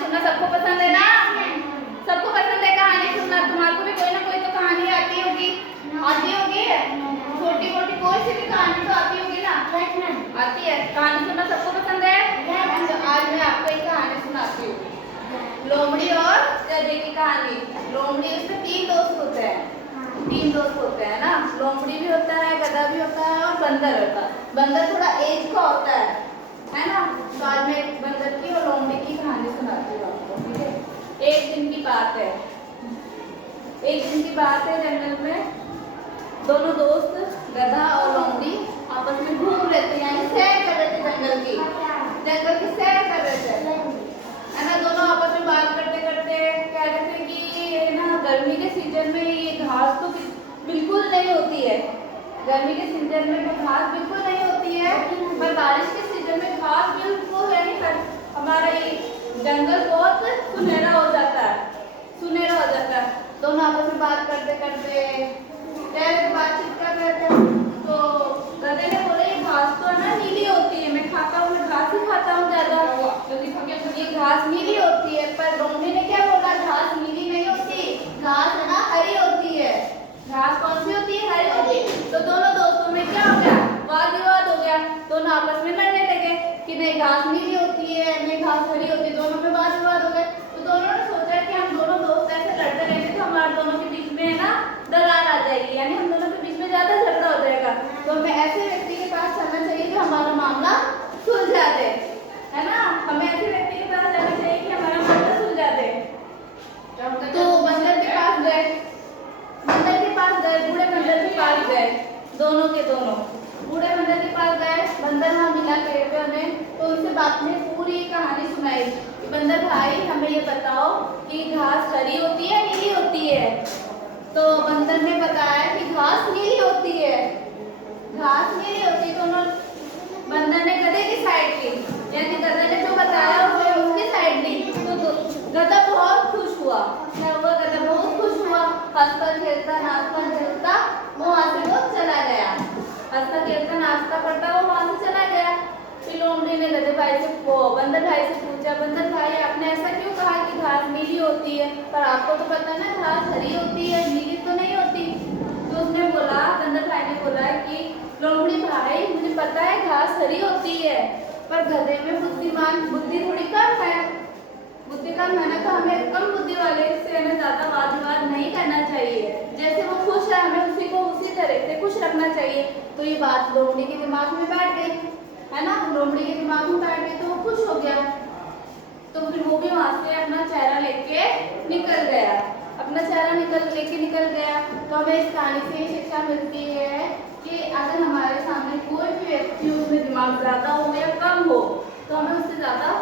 सुनना सबको पसंद है ना? सबको पसंद है कहानी सुनना। तुम्हारे को भी कोई ना कोई तो कहानी आती होगी, आती होगी, छोटी मोटी कोई सी भी कहानी तो आती होगी ना? आती है। कहानी सुनना सबको पसंद है। तो आज मैं आपको एक कहानी सुनाती हूँ, लोमड़ी और गधे की कहानी। लोमड़ी, उसमें 3 दोस्त होते हैं, 3 दोस्त होते हैं ना। लोमड़ी भी होता है, गधा भी होता है और बंदर होता है। बंदर थोड़ा एज का होता है ना। तो आज मैं एक बंदर की और लोमड़ी की कहानी सुनाती हूँ आपको, ठीक है। एक दिन की बात है, एक दिन की बात है, जंगल में दोनों दोस्त गधा और लोमड़ी आपस में घूम रहे थे, यानी सैर कर रहे थे, जंगल की सैर कर रहे थे, है ना। दोनों आपस में बात करते करते कह रहे थे कि ये ना गर्मी के सीजन में ये घास तो बिल्कुल नहीं होती है, गर्मी के सीजन में तो घास बिल्कुल नहीं होती है, पर बारिश के सीजन में घास बिल्कुल, यानी हमारा ये जंगल बहुत सुनहरा हो जाता है, सुनहरा हो जाता है। दोनों आपस में बात करते करते बातचीत कर रहे थे। तो गधे ने बोला ये घास तो है ना नीली होती है, मैं खाता हूँ, मैं घास ही खाता हूँ ज्यादा, ये घास नीली होती है। पर लोमड़ी ने क्या बोला, घास नीली नहीं होती, घास है ना हरी होती है। घास कौन सी होती है? हरी होती है। तो दोनों दोस्तों में क्या हो गया, वाद विवाद हो गया। दोनों आपस में लड़ने लगे कि नहीं घास नीली होती है, नहीं घास हरी होती है। दोनों में वाद विवाद हो गए। तो दोनों ने सोचा कि हम दोनों दोस्त ऐसे लड़ते रहेंगे तो हमारे दोनों के बीच में है ना दरार आ जाएगी, यानी हम दोनों के बीच में ज्यादा झगड़ा हो जाएगा। तो हमें ऐसे व्यक्ति के पास चलना चाहिए जो हमारा मामला सुलझा दे, है ना। हमें ऐसे व्यक्ति के पास जाना चाहिए कि हमारा मामला सुलझा दे। तो बंदर के पास गए, बंदर के पास गए, बूढ़े बंदर के पास गए, दोनों के दोनों बूढ़े बंदर के पास गए। बंदर वहाँ मिला कहते उन्हें, तो उनसे बात ने पूरी कहानी सुनाई। बंदर भाई हमें ये बताओ कि घास हरी होती है नीली होती है? तो बंदर ने बताया कि घास नीली होती है, घास नीली होती है। तो उन्होंने, बंदर ने गधे की साइड ली, यानी गधे ने जो बताया उसने उसकी साइड ली। तो गधा बहुत खुश हुआ, क्या हुआ, गधा बहुत खुश हुआ, हंसता खेलता नाचता खेलता वो वहाँ से वो चला गया, हंसता खेलता नाचता करता वो वहाँ से चला गया। फिर लोमड़ी ने गधे भाई से, बंदर भाई से पूछा, बंदर भाई आपने ऐसा क्यों कहा कि घास नीली होती है, पर आपको तो पता है ना घास हरी होती है, नीली तो नहीं होती। तो उसने बोला, बंदर भाई ने बोला कि लोमड़ी भाई मुझे पता है घास हरी होती है, पर गधे में बुद्धि थोड़ी कम है, बुद्धि कम है ना, तो हमें कम बुद्धि वाले से हमें ज्यादा वाद विवाद नहीं करना चाहिए। जैसे वो खुश है हमें उसी को उसी तरह से खुश रखना चाहिए। तो ये बात लोमड़ी के दिमाग में बैठ गई, है ना, लोमड़ी के दिमाग में बैठ गई, तो वो खुश हो गया। तो फिर वो भी वहां से अपना चेहरा लेके निकल गया, अपना चेहरा लेके निकल गया। तो हमें इस कहानी से ये शिक्षा मिलती है कि अगर हमारे सामने कोई भी व्यक्ति उसमें दिमाग ज्यादा हो या कम हो तो हमें उससे ज्यादा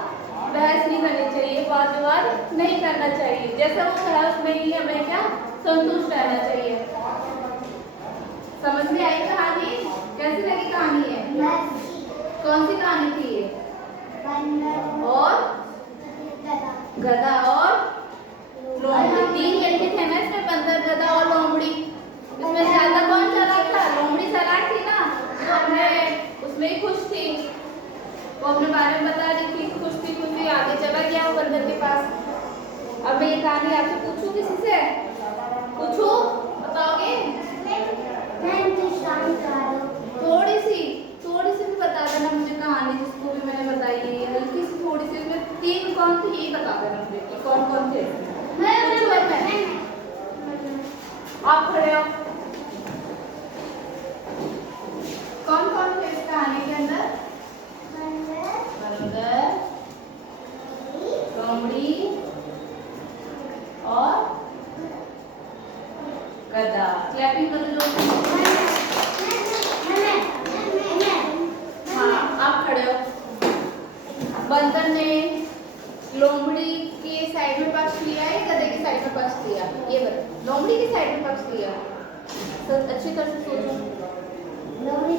बहस नहीं करनी चाहिए, वाद विवाद नहीं करना चाहिए। जैसा वो कहा उसमें ही हमें क्या संतुष्ट रहना चाहिए। समझ में आई कहानी? कैसी लगी कहानी है? कौन सी कहानी थी ये? और गधा और लोमड़ी, 3 व्यक्ति थे ना इसमें, बंदर गधा और लोमड़ी। इसमें ज्यादा कौन चालाक था? लोमड़ी चालाक थी ना, वो अपने उसमें ही खुश थी, वो अपने बारे में बता रही थी, खुश थी, आगे चला गया वो बंदर के पास। अब मैं ये कहानी आपसे पूछूं, किसी से पूछूं, बताओगे? थोड़ी सी भी बता देना मुझे कहानी, जिसको भी मैंने बताई है हल्की सी थोड़ी सी, इसमें 3 कौन थे ये बता देना मुझे कि कौन कौन थे। आप खड़े हो, कौन कौन थे इस कहानी के अंदर? बंदर, लोमड़ी और गधा। क्लैपिंग करो जो। हाँ आप खड़े हो। बंदर ने लोमड़ी के साइड में पक्ष लिया है, गधे की साइड में पक्ष लिया, ये बताओ। लोमड़ी की साइड में पक्ष लिया, तो अच्छी तरह से सोचो। लोमड़ी